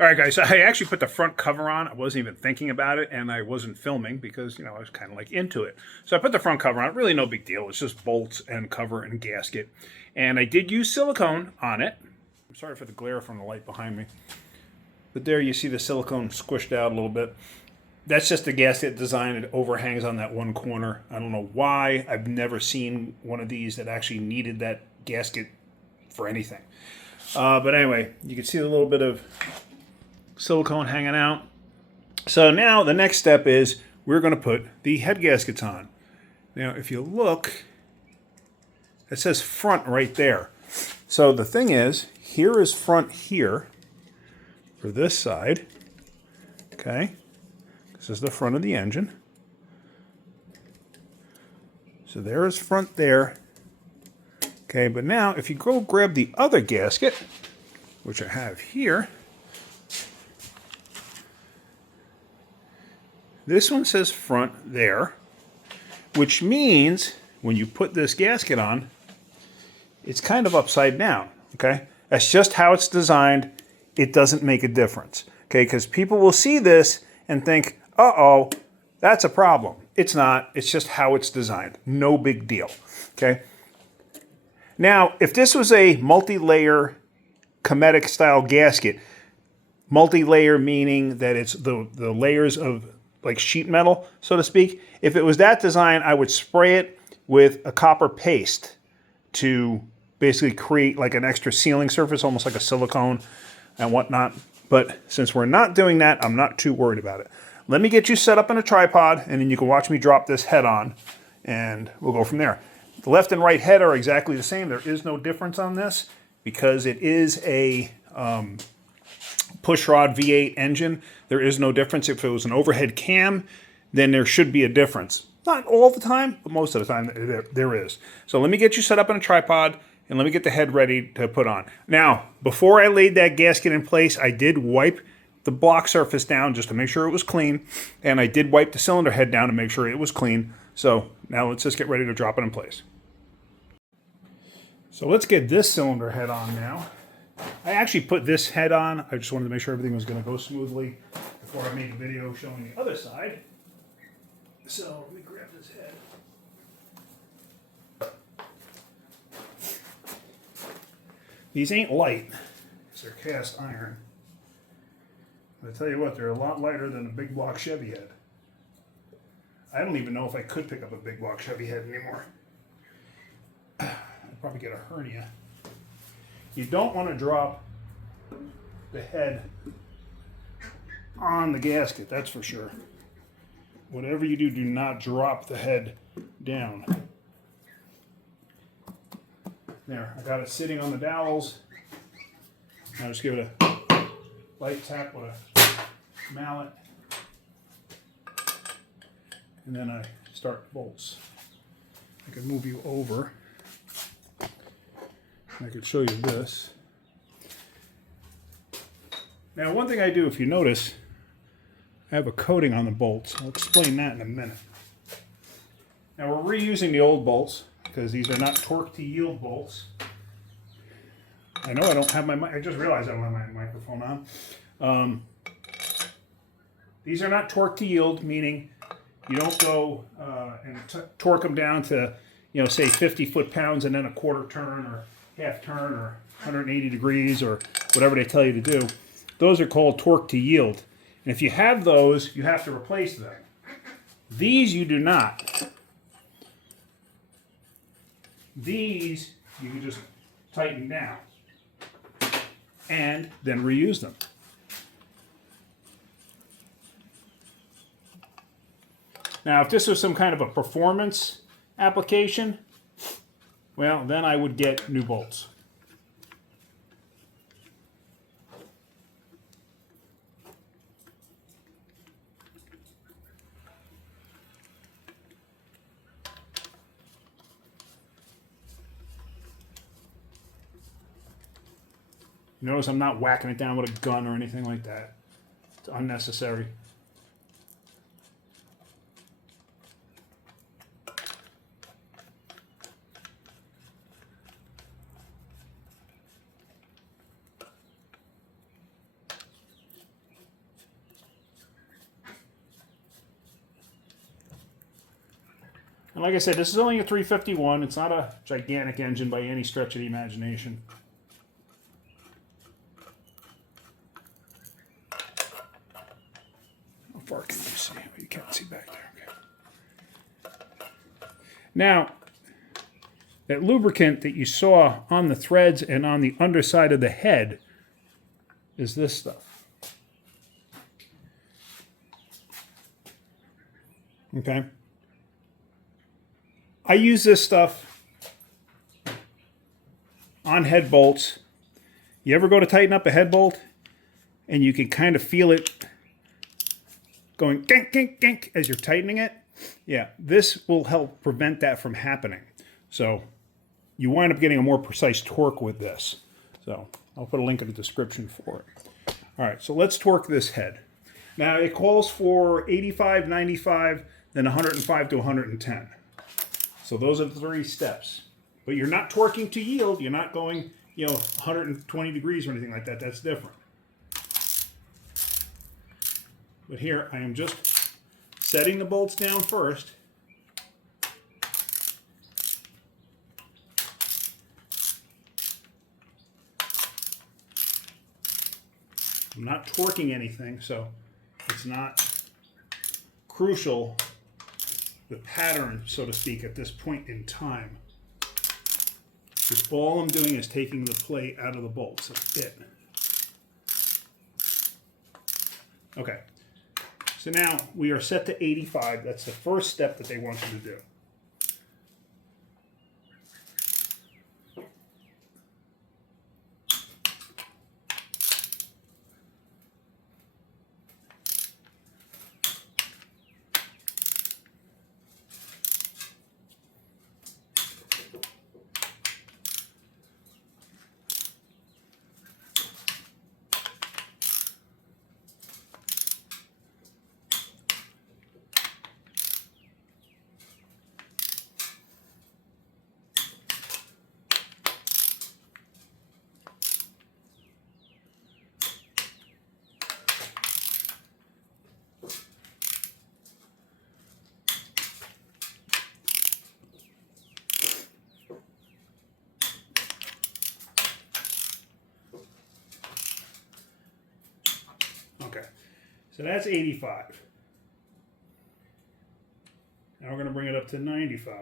All right, guys. So I actually put the front cover on. I wasn't even thinking about it, and I wasn't filming because I was kind of like into it. So I put the front cover on. Really, no big deal. It's just bolts and cover and gasket, and I did use silicone on it. I'm sorry for the glare from the light behind me, but there you see the silicone squished out a little bit. That's just the gasket design. It overhangs on that one corner. I don't know why. I've never seen one of these that actually needed that gasket for anything. But anyway, you can see a little bit of silicone hanging out. So now the next step is we're going to put the head gaskets on. Now, if you look, it says front right there. So the thing is, here is front here for this side. Okay. This is the front of the engine. So there is front there. Okay, but now if you go grab the other gasket, which I have here, this one says front there, which means when you put this gasket on, it's kind of upside down, okay? That's just how it's designed. It doesn't make a difference, okay? Because people will see this and think, uh-oh, that's a problem. It's not. It's just how it's designed. No big deal, okay? Now, if this was a multi-layer Cometic style gasket, multi-layer meaning that it's the layers of like sheet metal, so to speak. If it was that design, I would spray it with a copper paste to basically create like an extra sealing surface, almost like a silicone and whatnot. But since we're not doing that, I'm not too worried about it. Let me get you set up in a tripod, and then you can watch me drop this head on, and we'll go from there. The left and right head are exactly the same. There is no difference on this because it is a pushrod V8 engine. There is no difference. If it was an overhead cam, then there should be a difference. Not all the time, but most of the time there is. So let me get you set up on a tripod, and let me get the head ready to put on. Now, before I laid that gasket in place, I did wipe the block surface down just to make sure it was clean, and I did wipe the cylinder head down to make sure it was clean. So now let's just get ready to drop it in place. So let's get this cylinder head on now. I actually put this head on. I just wanted to make sure everything was going to go smoothly before I made a video showing the other side. So let me grab this head. These ain't light, because they're cast iron. But I tell you what, they're a lot lighter than a big block Chevy head. I don't even know if I could pick up a big block Chevy head anymore. I'd probably get a hernia. You don't want to drop the head on the gasket, that's for sure. Whatever you do, do not drop the head down. There, I got it sitting on the dowels. I'll just give it a light tap with a mallet. And then I start bolts. I can move you over. I could show you this. Now, one thing I do, if you notice, I have a coating on the bolts. I'll explain that in a minute. Now, we're reusing the old bolts because these are not torque to yield bolts. I know I don't have my mic. I just realized I don't have my microphone on. These are not torque to yield, meaning you don't go and torque them down to, say 50 foot-pounds and then a quarter turn or half turn or 180 degrees or whatever they tell you to do. Those are called torque to yield. And if you have those, you have to replace them. These you do not. These you can just tighten down and then reuse them. Now, if this was some kind of a performance application, well, then I would get new bolts. Notice I'm not whacking it down with a gun or anything like that. It's unnecessary. like I said, this is only a 351. It's not a gigantic engine by any stretch of the imagination. How far can you see? Oh, you can't see back there. Okay. Now, that lubricant that you saw on the threads and on the underside of the head is this stuff. Okay. I use this stuff on head bolts. You ever go to tighten up a head bolt and you can kind of feel it going gink, gink, gink as you're tightening it? Yeah, this will help prevent that from happening. So you wind up getting a more precise torque with this. So I'll put a link in the description for it. All right, so let's torque this head. Now it calls for 85, 95, then 105 to 110. So those are the 3 steps. But you're not torquing to yield. You're not going, 120 degrees or anything like that. That's different. But here I am just setting the bolts down first. I'm not torquing anything, so it's not crucial, the pattern, so to speak, at this point in time. Because all I'm doing is taking the plate out of the bolts. That's it. Okay. So now we are set to 85. That's the first step that they want you to do. Okay, so that's 85. Now we're going to bring it up to 95.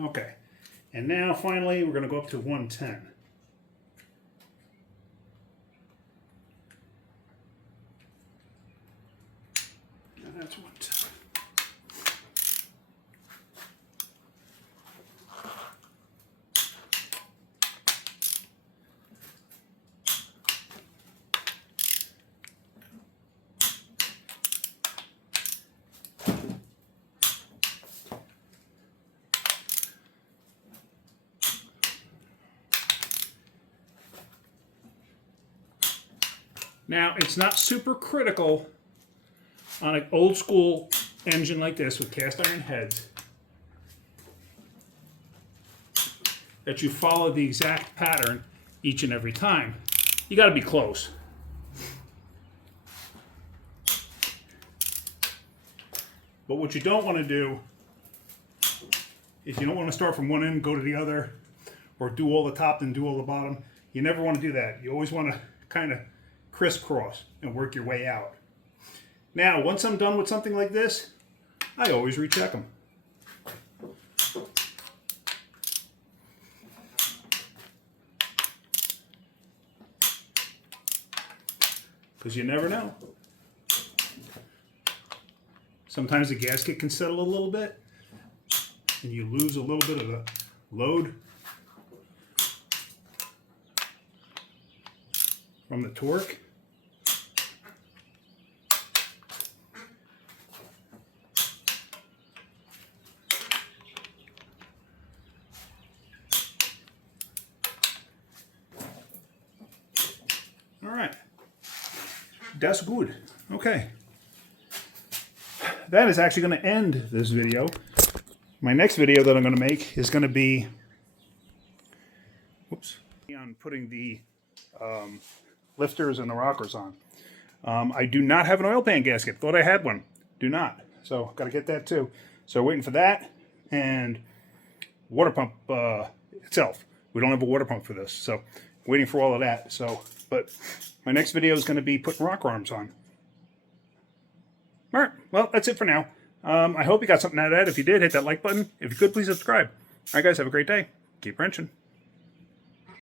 Okay, and now finally we're going to go up to 110. Now that's 110. Now, it's not super critical on an old school engine like this with cast iron heads that you follow the exact pattern each and every time. You got to be close. But what you don't want to do is you don't want to start from one end, go to the other, or do all the top and do all the bottom. You never want to do that. You always want to kind of crisscross and work your way out. Now, once I'm done with something like this, I always recheck them. Because you never know. Sometimes the gasket can settle a little bit. and you lose a little bit of the load from the torque. All right, that's good. Okay, that is actually going to end this video. My next video that I'm going to make is going to be, on putting the lifters and the rockers on. I do not have an oil pan gasket. Thought I had one. Do not. So got to get that too. So waiting for that, and water pump itself. We don't have a water pump for this, so waiting for all of that. So, but my next video is going to be putting rocker arms on. All right. Well, that's it for now. I hope you got something out of that. If you did, hit that like button. If you could, please subscribe. All right, guys. Have a great day. Keep wrenching.